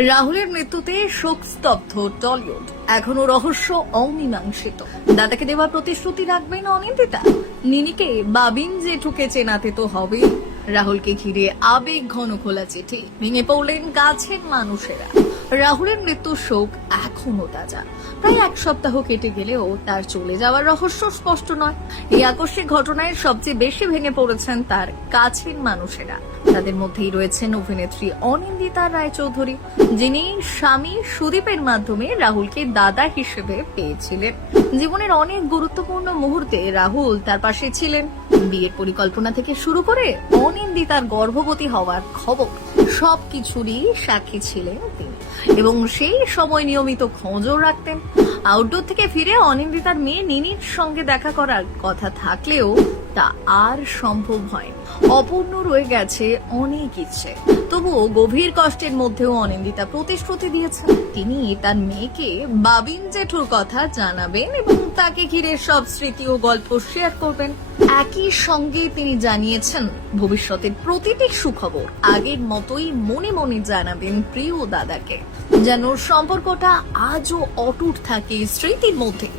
রাহুলের মৃত্যুতে শোকস্তব্ধ টলিউড, এখনো রহস্য অমীমাংসিত। দাদাকে দেওয়া প্রতিশ্রুতি রাখবেন অনিন্দিতা। নিনিকে বাবিন জেঠুকে চেনাতে তো হবে। রাহুলকে ঘিরে আবেগ ঘন খোলা চিঠি, ভেঙে পড়লেন কাছের মানুষেরা। রাহুলের মৃত্যুর শোক এখনো তাজা। প্রায় এক সপ্তাহ কেটে গেলেও তার চলে যাওয়ার রহস্য স্পষ্ট নয়। এই আকস্মিক ঘটনায় সবচেয়ে বেশি ভেঙে পড়েছেন তার কাছের মানুষেরা। তাদের মধ্যেই রয়েছেন অভিনেত্রী অনিন্দিতা রায়চৌধুরী, যিনি স্বামী সুদীপের মাধ্যমে রাহুলকে দাদা হিসেবে পেয়েছিলেন। জীবনের অনেক গুরুত্বপূর্ণ মুহূর্তে রাহুল তার পাশে ছিলেন। বিয়ের পরিকল্পনা থেকে শুরু করে অনিন্দিতার গর্ভবতী হওয়ার খবর, সবকিছুরই সাক্ষী ছিলেন তিনি, এবং সেই সময় নিয়মিত খোঁজও রাখতেন। আউটডোর থেকে ফিরে অনিন্দিতার মেয়ে নিনির সঙ্গে দেখা করার কথা থাকলেও তা আর সম্ভব হয়নি। অপূর্ণ রয়ে গেছে অনেক ইচ্ছে। তবুও গভীর কষ্টের মধ্যেও অনিন্দিতা প্রতিশ্রুতি দিয়েছেন তিনি তার মেয়েকে বাবিন জেঠুর কথা জানাবেন এবং তাকে ঘিরে সব স্মৃতি ও গল্প শেয়ার করবেন। একই সঙ্গে তিনি জানিয়েছেন ভবিষ্যতের প্রতিটি সুখবর আগের মতোই মনে মনে জানাবেন প্রিয় দাদাকে, যেন সম্পর্কটা আজও অটুট থাকে স্মৃতির মধ্যে।